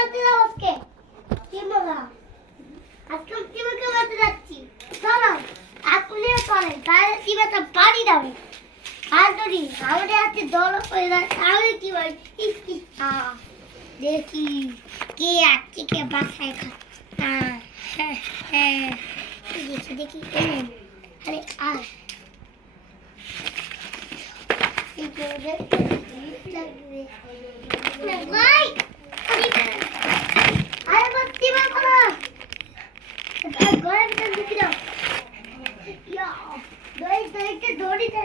মারতে যাও আজকে কি মজা আজকে টিমকে মারতে যাচ্ছি চলো আপনিও করেন তাহলে টিমটা পানি দাবে আর যদি আমাদের হাতে দল হয়ে যায় তাহলে কি হয় দেখি কে আজকে কে বাসায় খা দেখি দেখি আরে আর ভাই আরে বাচ্চি বাবা ঘরের ভিতর ঢুকে দাও ইয়া দড়ি দড়িতে